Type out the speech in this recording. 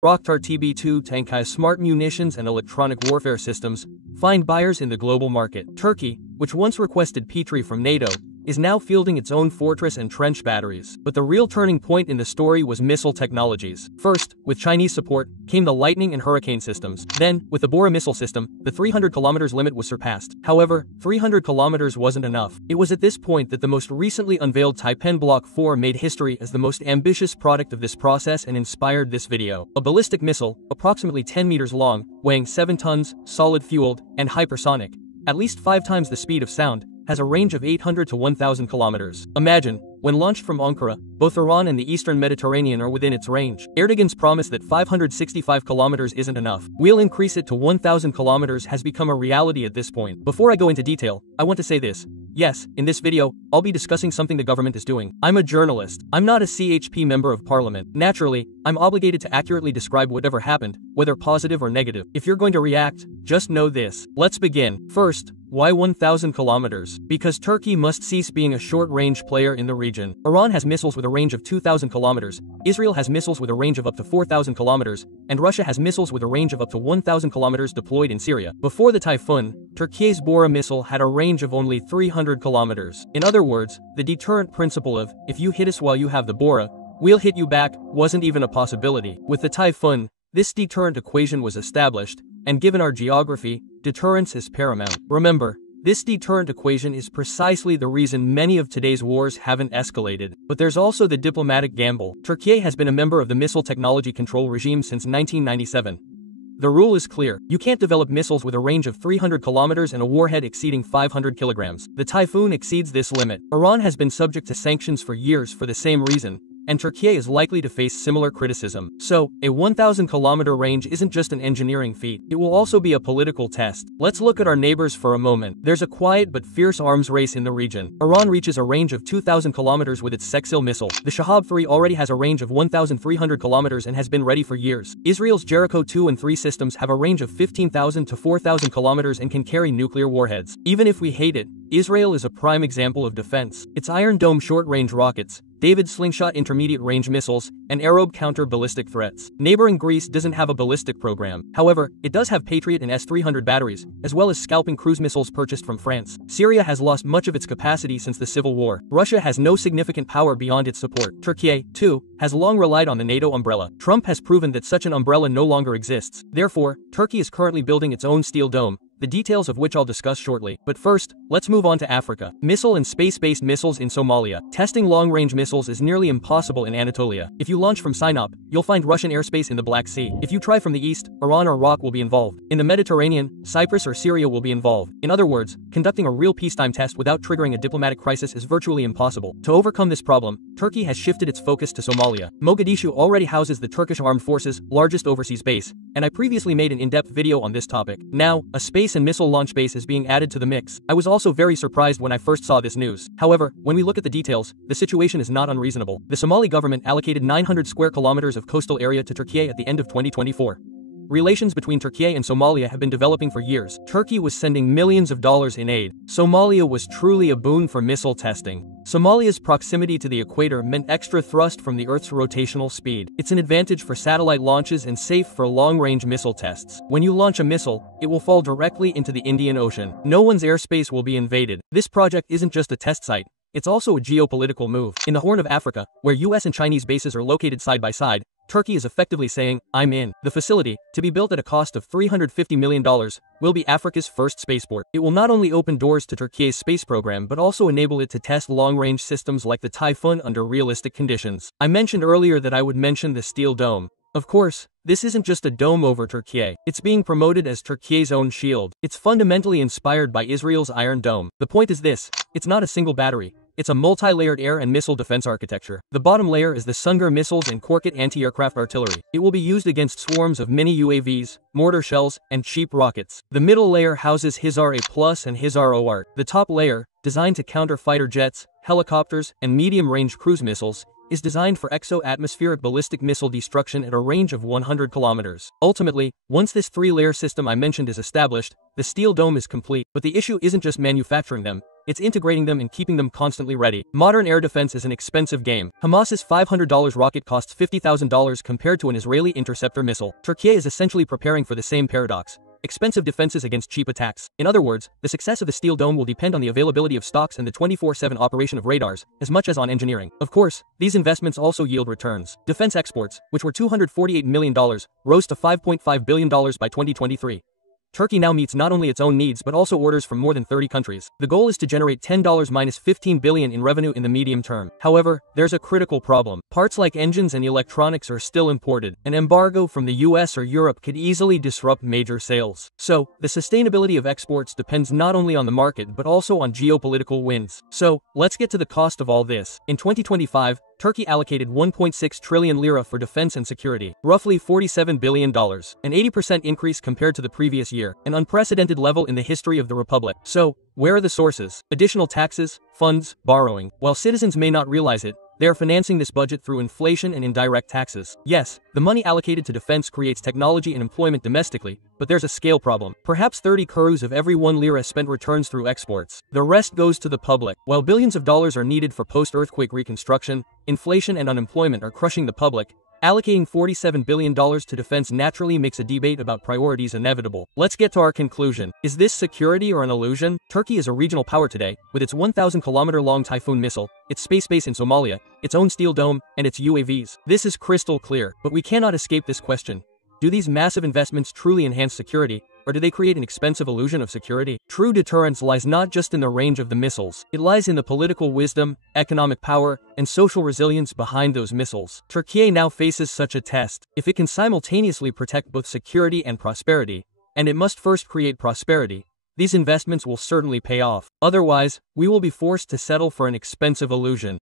Bayraktar TB2 tank has smart munitions and electronic warfare systems, find buyers in the global market. Turkey, which once requested Petrie from NATO, is now fielding its own fortress and trench batteries. But the real turning point in the story was missile technologies. First, with Chinese support, came the Lightning and Hurricane systems. Then, with the Bora missile system, the 300 kilometers limit was surpassed. However, 300 kilometers wasn't enough. It was at this point that the most recently unveiled Taipan Block 4 made history as the most ambitious product of this process and inspired this video. A ballistic missile, approximately 10 meters long, weighing 7 tons, solid-fueled, and hypersonic, at least 5 times the speed of sound, has a range of 800 to 1,000 kilometers. Imagine, when launched from Ankara, both Iran and the eastern Mediterranean are within its range. Erdogan's promise that 565 kilometers isn't enough. We'll increase it to 1,000 kilometers has become a reality at this point. Before I go into detail, I want to say this. Yes, in this video, I'll be discussing something the government is doing. I'm a journalist. I'm not a CHP member of parliament. Naturally, I'm obligated to accurately describe whatever happened, whether positive or negative. If you're going to react, just know this. Let's begin. First, why 1,000 kilometers? Because Turkey must cease being a short-range player in the region. Iran has missiles with a range of 2,000 kilometers, Israel has missiles with a range of up to 4,000 kilometers, and Russia has missiles with a range of up to 1,000 kilometers deployed in Syria. Before the Typhoon, Turkey's Bora missile had a range of only 300 kilometers. In other words, the deterrent principle of, if you hit us while you have the Bora, we'll hit you back, wasn't even a possibility. With the Typhoon, this deterrent equation was established, and given our geography, deterrence is paramount. Remember, this deterrent equation is precisely the reason many of today's wars haven't escalated. But there's also the diplomatic gamble. Turkey has been a member of the Missile Technology Control Regime since 1997. The rule is clear. You can't develop missiles with a range of 300 kilometers and a warhead exceeding 500 kilograms. The Typhoon exceeds this limit. Iran has been subject to sanctions for years for the same reason, and Turkey is likely to face similar criticism. So, a 1,000-kilometer range isn't just an engineering feat, it will also be a political test. Let's look at our neighbors for a moment. There's a quiet but fierce arms race in the region. Iran reaches a range of 2,000 kilometers with its Seksil missile. The Shahab 3 already has a range of 1,300 kilometers and has been ready for years. Israel's Jericho 2 and 3 systems have a range of 15,000 to 4,000 kilometers and can carry nuclear warheads. Even if we hate it, Israel is a prime example of defense. Its Iron Dome short-range rockets, David's Slingshot intermediate-range missiles, and Arab counter-ballistic threats. Neighboring Greece doesn't have a ballistic program. However, it does have Patriot and S-300 batteries, as well as scalping cruise missiles purchased from France. Syria has lost much of its capacity since the civil war. Russia has no significant power beyond its support. Turkey, too, has long relied on the NATO umbrella. Trump has proven that such an umbrella no longer exists. Therefore, Turkey is currently building its own steel dome, the details of which I'll discuss shortly. But first, let's move on to Africa. Missile and space-based missiles in Somalia. Testing long-range missiles is nearly impossible in Anatolia. If you launch from Sinop, you'll find Russian airspace in the Black Sea. If you try from the east, Iran or Iraq will be involved. In the Mediterranean, Cyprus or Syria will be involved. In other words, conducting a real peacetime test without triggering a diplomatic crisis is virtually impossible. To overcome this problem, Turkey has shifted its focus to Somalia. Mogadishu already houses the Turkish Armed Forces' largest overseas base, and I previously made an in-depth video on this topic. Now, a space and missile launch base is being added to the mix. I was also very surprised when I first saw this news. However, when we look at the details, the situation is not unreasonable. The Somali government allocated 900 square kilometers of coastal area to Turkey at the end of 2024. Relations between Turkey and Somalia have been developing for years. Turkey was sending millions of dollars in aid. Somalia was truly a boon for missile testing. Somalia's proximity to the equator meant extra thrust from the Earth's rotational speed. It's an advantage for satellite launches and safe for long-range missile tests. When you launch a missile, it will fall directly into the Indian Ocean. No one's airspace will be invaded. This project isn't just a test site. It's also a geopolitical move. In the Horn of Africa, where US and Chinese bases are located side by side, Turkey is effectively saying, I'm in. The facility, to be built at a cost of $350 million, will be Africa's first spaceport. It will not only open doors to Turkey's space program but also enable it to test long-range systems like the Typhoon under realistic conditions. I mentioned earlier that I would mention the steel dome. Of course, this isn't just a dome over Turkey. It's being promoted as Turkey's own shield. It's fundamentally inspired by Israel's Iron Dome. The point is this, it's not a single battery. It's a multi-layered air and missile defense architecture. The bottom layer is the Sungur missiles and Korkut anti-aircraft artillery. It will be used against swarms of mini UAVs, mortar shells, and cheap rockets. The middle layer houses Hisar A+ and Hisar OART. The top layer, designed to counter fighter jets, helicopters, and medium-range cruise missiles, is designed for exo-atmospheric ballistic missile destruction at a range of 100 kilometers. Ultimately, once this three-layer system I mentioned is established, the steel dome is complete. But the issue isn't just manufacturing them, it's integrating them and keeping them constantly ready. Modern air defense is an expensive game. Hamas's $500 rocket costs $50,000 compared to an Israeli interceptor missile. Turkey is essentially preparing for the same paradox. Expensive defenses against cheap attacks. In other words, the success of the Steel Dome will depend on the availability of stocks and the 24/7 operation of radars, as much as on engineering. Of course, these investments also yield returns. Defense exports, which were $248 million, rose to $5.5 billion by 2023. Turkey now meets not only its own needs but also orders from more than 30 countries. The goal is to generate $10-15 billion in revenue in the medium term. However, there's a critical problem. Parts like engines and electronics are still imported. An embargo from the US or Europe could easily disrupt major sales. So, the sustainability of exports depends not only on the market but also on geopolitical winds. So, let's get to the cost of all this. In 2025, Turkey allocated 1.6 trillion lira for defense and security, roughly $47 billion, an 80% increase compared to the previous year, an unprecedented level in the history of the republic. So, where are the sources? Additional taxes, funds, borrowing. While citizens may not realize it, they are financing this budget through inflation and indirect taxes. Yes, the money allocated to defense creates technology and employment domestically, but there's a scale problem. Perhaps 30 crores of every 1 lira spent returns through exports. The rest goes to the public. While billions of dollars are needed for post-earthquake reconstruction, inflation and unemployment are crushing the public. Allocating $47 billion to defense naturally makes a debate about priorities inevitable. Let's get to our conclusion. Is this security or an illusion? Turkey is a regional power today, with its 1,000-kilometer-long Typhoon missile, its space base in Somalia, its own Steel Dome, and its UAVs. This is crystal clear, but we cannot escape this question. Do these massive investments truly enhance security, or do they create an expensive illusion of security? True deterrence lies not just in the range of the missiles. It lies in the political wisdom, economic power, and social resilience behind those missiles. Turkey now faces such a test. If it can simultaneously protect both security and prosperity, and it must first create prosperity, these investments will certainly pay off. Otherwise, we will be forced to settle for an expensive illusion.